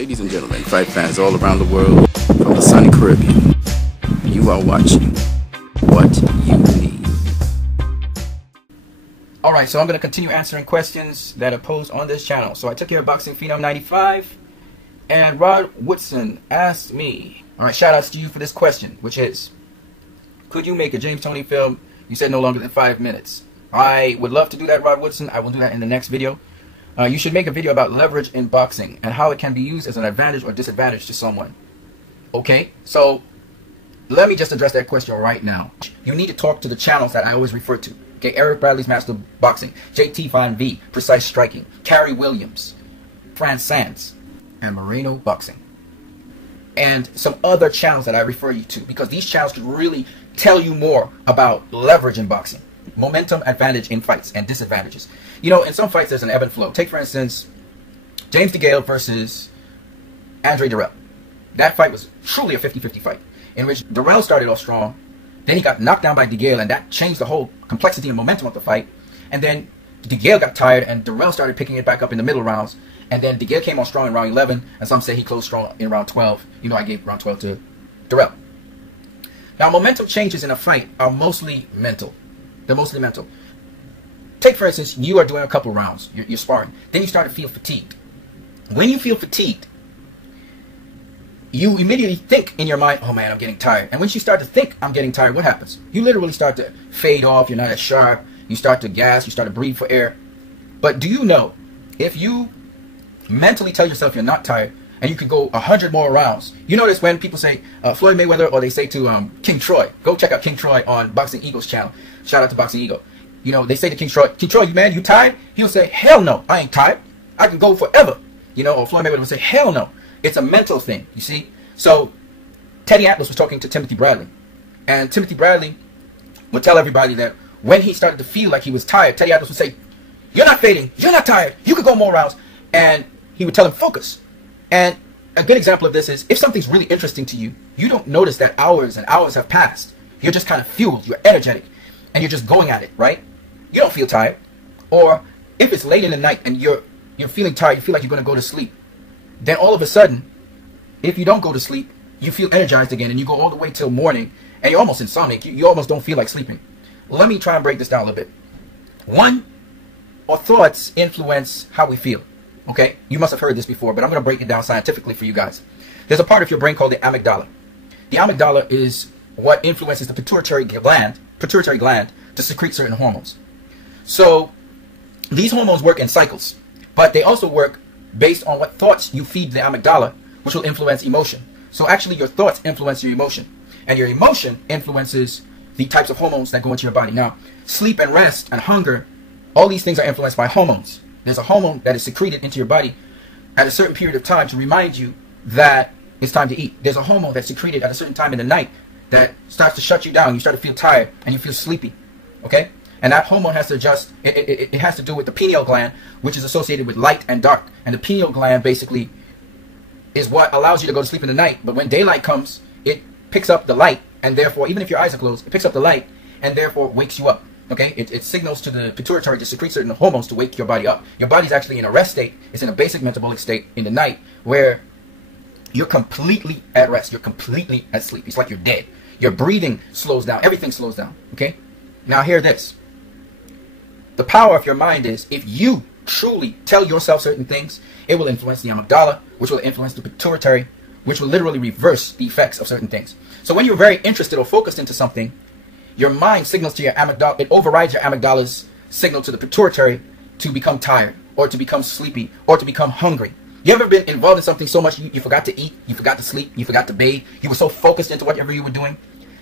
Ladies and gentlemen, fight fans all around the world, from the sunny Caribbean, you are watching What You Need. Alright, so I'm going to continue answering questions that are posed on this channel. So I took care of Boxing Phenom 95, and Rod Woodson asked me, alright, shout outs to you for this question, which is, could you make a James Toney film, you said no longer than 5 minutes? I would love to do that, Rod Woodson. I will do that in the next video. You should make a video about leverage in boxing and how it can be used as an advantage or disadvantage to someone. Okay, so let me just address that question right now. You need to talk to the channels that I always refer to. Okay, Eric Bradley's Master Boxing, JT Von V, Precise Striking, Carrie Williams, Fran Sands, and Moreno Boxing. And some other channels that I refer you to, because these channels can really tell you more about leverage in boxing. Momentum advantage in fights and disadvantages. You know, in some fights there's an ebb and flow. Take for instance James DeGale versus Andre Dirrell. That fight was truly a 50-50 fight, in which Dirrell started off strong, then he got knocked down by DeGale, and that changed the whole complexity and momentum of the fight. And then DeGale got tired and Dirrell started picking it back up in the middle rounds, and then DeGale came on strong in round 11, and some say he closed strong in round 12. You know, I gave round 12 to Dirrell. Now, momentum changes in a fight are mostly mental. They're mostly mental. Take, for instance, you are doing a couple rounds. You're sparring. Then you start to feel fatigued. When you feel fatigued, you immediately think in your mind, oh man, I'm getting tired. And once you start to think, I'm getting tired, what happens? You literally start to fade off. You're not as sharp. You start to gas. You start to breathe for air. But do you know, if you mentally tell yourself you're not tired, and you can go 100 more rounds. You notice when people say Floyd Mayweather, or they say to King Troy, go check out King Troy on Boxing Eagle's channel. Shout out to Boxing Eagle. You know, they say to King Troy, man, you tired? He'll say, hell no, I ain't tired. I can go forever. You know, or Floyd Mayweather will say, hell no. It's a mental thing, you see? So, Teddy Atlas was talking to Timothy Bradley. And Timothy Bradley would tell everybody that when he started to feel like he was tired, Teddy Atlas would say, you're not fading, you're not tired, you could go more rounds. And he would tell him, focus. And a good example of this is, if something's really interesting to you, you don't notice that hours and hours have passed. You're just kind of fueled, you're energetic, and you're just going at it, right? You don't feel tired. Or if it's late in the night and you're feeling tired, you feel like you're going to go to sleep, then all of a sudden, if you don't go to sleep, you feel energized again, and you go all the way till morning, and you're almost insomniac. You almost don't feel like sleeping. Let me try and break this down a little bit. One, our thoughts influence how we feel. Okay, you must have heard this before, but I'm going to break it down scientifically for you guys. There's a part of your brain called the amygdala. The amygdala is what influences the pituitary gland to secrete certain hormones. So these hormones work in cycles, but they also work based on what thoughts you feed the amygdala, which will influence emotion. So actually your thoughts influence your emotion, and your emotion influences the types of hormones that go into your body. Now, sleep and rest and hunger, all these things are influenced by hormones. There's a hormone that is secreted into your body at a certain period of time to remind you that it's time to eat. There's a hormone that's secreted at a certain time in the night that starts to shut you down. You start to feel tired and you feel sleepy. Okay? And that hormone has to adjust. It has to do with the pineal gland, which is associated with light and dark. And the pineal gland basically is what allows you to go to sleep in the night. But when daylight comes, it picks up the light, and therefore, even if your eyes are closed, it picks up the light and therefore wakes you up. Okay, it signals to the pituitary to secrete certain hormones to wake your body up. Your body's actually in a rest state. It's in a basic metabolic state in the night where you're completely at rest. You're completely at sleep. It's like you're dead. Your breathing slows down. Everything slows down. Okay? Now hear this. The power of your mind is, if you truly tell yourself certain things, it will influence the amygdala, which will influence the pituitary, which will literally reverse the effects of certain things. So when you're very interested or focused into something, your mind signals to your amygdala, it overrides your amygdala's signal to the pituitary to become tired, or to become sleepy, or to become hungry. You ever been involved in something so much you forgot to eat, you forgot to sleep, you forgot to bathe, you were so focused into whatever you were doing?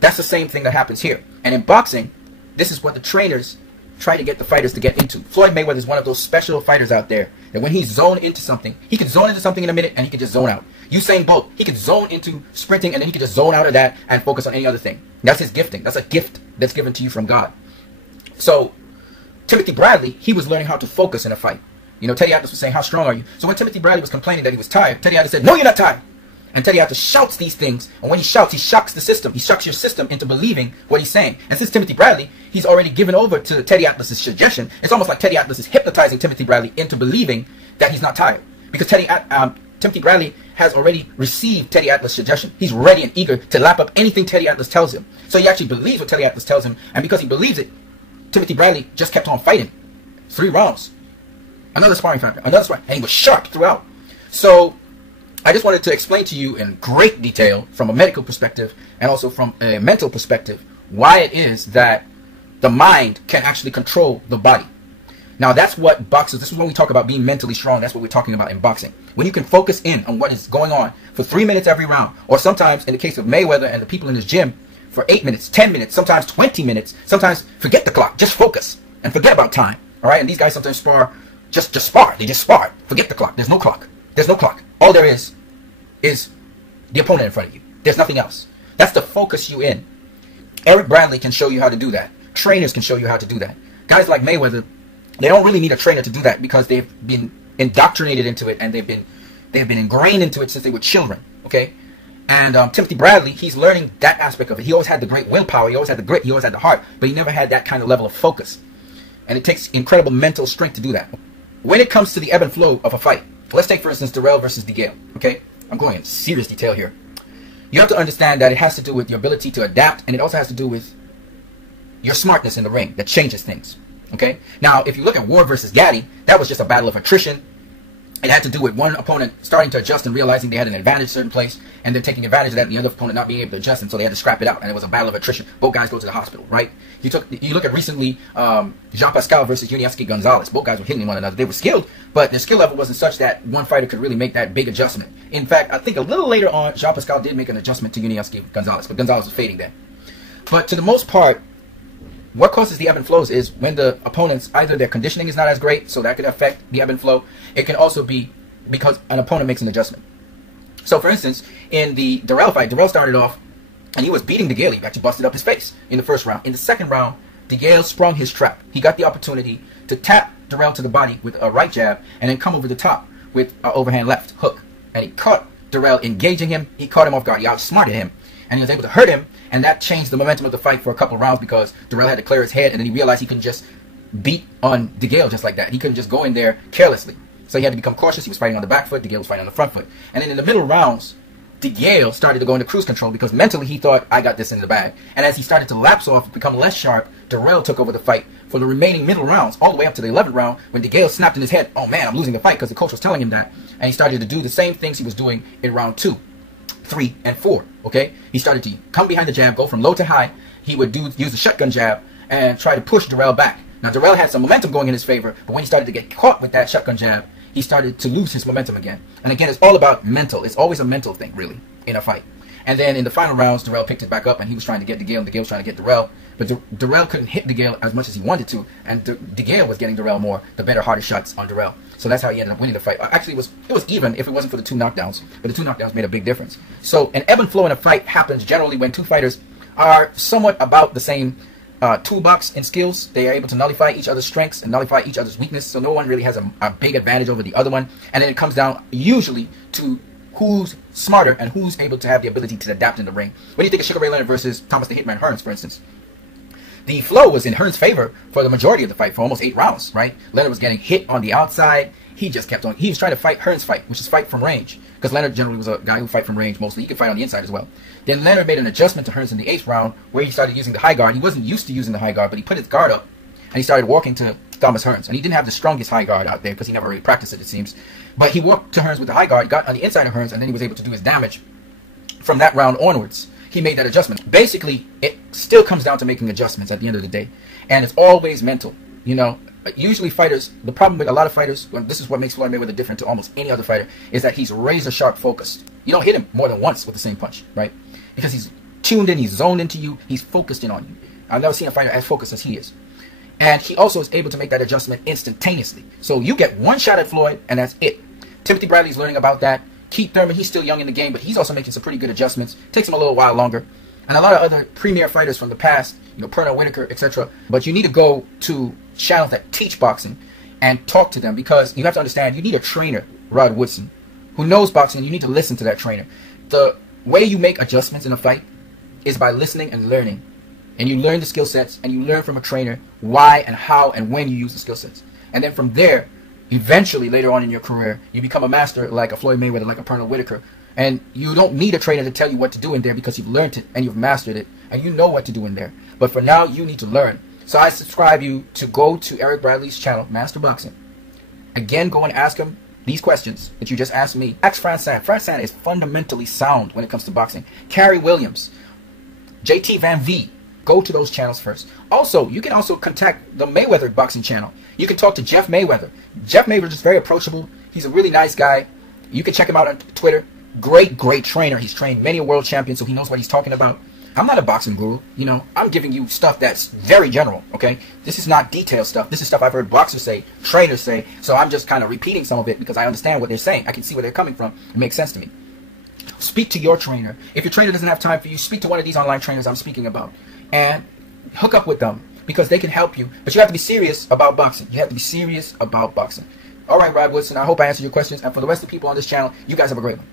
That's the same thing that happens here. And in boxing, this is what the trainers try to get the fighters to get into. Floyd Mayweather is one of those special fighters out there that when he's zoned into something, he can zone into something in a minute and he can just zone out. Usain Bolt, he can zone into sprinting and then he can just zone out of that and focus on any other thing. That's his gifting. That's a gift that's given to you from God. So Timothy Bradley, he was learning how to focus in a fight. You know, Teddy Atlas was saying, how strong are you? So when Timothy Bradley was complaining that he was tired, Teddy Atlas said, no, you're not tired. And Teddy Atlas shouts these things, and when he shouts, he shocks the system. He shocks your system into believing what he's saying. And since Timothy Bradley, he's already given over to Teddy Atlas's suggestion, it's almost like Teddy Atlas is hypnotizing Timothy Bradley into believing that he's not tired. Because Timothy Bradley has already received Teddy Atlas' suggestion. He's ready and eager to lap up anything Teddy Atlas tells him. So he actually believes what Teddy Atlas tells him, and because he believes it, Timothy Bradley just kept on fighting. 3 rounds. Another sparring factor. Another sparring. And he was sharp throughout. So I just wanted to explain to you in great detail from a medical perspective and also from a mental perspective why it is that the mind can actually control the body. Now that's what boxers, this is when we talk about being mentally strong, that's what we're talking about in boxing. When you can focus in on what is going on for 3 minutes every round, or sometimes in the case of Mayweather and the people in his gym, for 8 minutes, 10 minutes, sometimes 20 minutes, sometimes forget the clock, just focus and forget about time. All right, and these guys sometimes spar, just spar. They just spar. Forget the clock. There's no clock. There's no clock. All there is the opponent in front of you. There's nothing else. That's to focus you in. Eric Bradley can show you how to do that. Trainers can show you how to do that. Guys like Mayweather, they don't really need a trainer to do that because they've been indoctrinated into it and they've been ingrained into it since they were children. Okay. And Timothy Bradley, he's learning that aspect of it. He always had the great willpower. He always had the grit. He always had the heart. But he never had that kind of level of focus. And it takes incredible mental strength to do that. When it comes to the ebb and flow of a fight, let's take, for instance, Darrell versus DeGale. Okay? I'm going in serious detail here. You have to understand that it has to do with your ability to adapt, and it also has to do with your smartness in the ring that changes things. Okay? Now, if you look at Ward versus Gaddy, that was just a battle of attrition. It had to do with one opponent starting to adjust and realizing they had an advantage in a certain place, and they're taking advantage of that, and the other opponent not being able to adjust, and so they had to scrap it out, and it was a battle of attrition. Both guys go to the hospital, right? You look at recently Jean Pascal versus Yuniesky Gonzalez. Both guys were hitting one another. They were skilled, but their skill level wasn't such that one fighter could really make that big adjustment. In fact, I think a little later on, Jean Pascal did make an adjustment to Yuniesky Gonzalez, but Gonzalez was fading then. But to the most part, what causes the ebb and flows is when the opponents, either their conditioning is not as great, so that could affect the ebb and flow. It can also be because an opponent makes an adjustment. So, for instance, in the Darrell fight, Darrell started off, and he was beating DeGale. He actually busted up his face in the first round. In the second round, DeGale sprung his trap. He got the opportunity to tap Darrell to the body with a right jab, and then come over the top with an overhand left hook. And he caught Darrell engaging him. He caught him off guard. He outsmarted him, and he was able to hurt him, and that changed the momentum of the fight for a couple of rounds because Darrell had to clear his head, and then he realized he couldn't just beat on DeGale just like that. He couldn't just go in there carelessly. So he had to become cautious. He was fighting on the back foot. DeGale was fighting on the front foot. And then in the middle rounds, DeGale started to go into cruise control because mentally he thought, I got this in the bag. And as he started to lapse off, become less sharp, Darrell took over the fight for the remaining middle rounds, all the way up to the 11th round, when DeGale snapped in his head, oh man, I'm losing the fight, because the coach was telling him that. And he started to do the same things he was doing in round 2, 3, and 4. Okay? He started to come behind the jab, go from low to high. He would use the shotgun jab and try to push Darrell back. Now, Darrell had some momentum going in his favor, but when he started to get caught with that shotgun jab, he started to lose his momentum again. And again, it's all about mental. It's always a mental thing, really, in a fight. And then in the final rounds, Darrell picked it back up, and he was trying to get DeGale, and DeGale was trying to get Darrell. But Darrell couldn't hit DeGale as much as he wanted to, and DeGale was getting Darrell more, the better, harder shots on Darrell. So that's how he ended up winning the fight. Actually, it was even if it wasn't for the 2 knockdowns, but the 2 knockdowns made a big difference. So an ebb and flow in a fight happens generally when 2 fighters are somewhat about the same toolbox and skills. They are able to nullify each other's strengths and nullify each other's weakness, so no one really has a big advantage over the other one. And then it comes down usually to who's smarter and who's able to have the ability to adapt in the ring. When you think of Sugar Ray Leonard versus Thomas the Hitman Hearns, for instance, the flow was in Hearns' favor for the majority of the fight, for almost 8 rounds, right? Leonard was getting hit on the outside. He just kept on. He was trying to fight Hearns' fight, which is fight from range, because Leonard generally was a guy who fight from range mostly. He could fight on the inside as well. Then Leonard made an adjustment to Hearns in the 8th round, where he started using the high guard. He wasn't used to using the high guard, but he put his guard up, and he started walking to Thomas Hearns. And he didn't have the strongest high guard out there, because he never really practiced it seems. But he walked to Hearns with the high guard, got on the inside of Hearns, and then he was able to do his damage from that round onwards. He made that adjustment. Basically, it still comes down to making adjustments at the end of the day. And it's always mental. You know, usually fighters, the problem with a lot of fighters, this is what makes Floyd Mayweather different to almost any other fighter, is that he's razor sharp focused. You don't hit him more than once with the same punch, right? Because he's tuned in, he's zoned into you, he's focused in on you. I've never seen a fighter as focused as he is. And he also is able to make that adjustment instantaneously. So you get one shot at Floyd, and that's it. Timothy Bradley's learning about that. Keith Thurman, he's still young in the game, but he's also making some pretty good adjustments. Takes him a little while longer. And a lot of other premier fighters from the past, you know, Pernell Whitaker, etc. But you need to go to channels that teach boxing and talk to them, because you have to understand, you need a trainer, Rod Woodson, who knows boxing. You need to listen to that trainer. The way you make adjustments in a fight is by listening and learning. And you learn the skill sets, and you learn from a trainer why and how and when you use the skill sets. And then from there, Eventually, later on in your career, you become a master like a Floyd Mayweather, like a Pernell Whitaker. And you don't need a trainer to tell you what to do in there because you've learned it and you've mastered it. And you know what to do in there. But for now, you need to learn. So I subscribe you to go to Eric Bradley's channel, Master Boxing. Again, go and ask him these questions that you just asked me. Ask Fransan. Fransan is fundamentally sound when it comes to boxing. Carrie Williams, JT Van V. Go to those channels first. Also, you can also contact the Mayweather boxing channel. You can talk to Jeff Mayweather. Jeff Mayweather is very approachable. He's a really nice guy. You can check him out on Twitter. Great trainer. He's trained many world champions, so he knows what he's talking about. I'm not a boxing guru. You know, I'm giving you stuff that's very general, okay? This is not detailed stuff. This is stuff I've heard boxers say, trainers say, so I'm just kind of repeating some of it because I understand what they're saying. I can see where they're coming from. It makes sense to me. Speak to your trainer. If your trainer doesn't have time for you, speak to one of these online trainers I'm speaking about and hook up with them because they can help you. But you have to be serious about boxing. You have to be serious about boxing. All right, Rob Woodson, I hope I answered your questions. And for the rest of the people on this channel, you guys have a great one.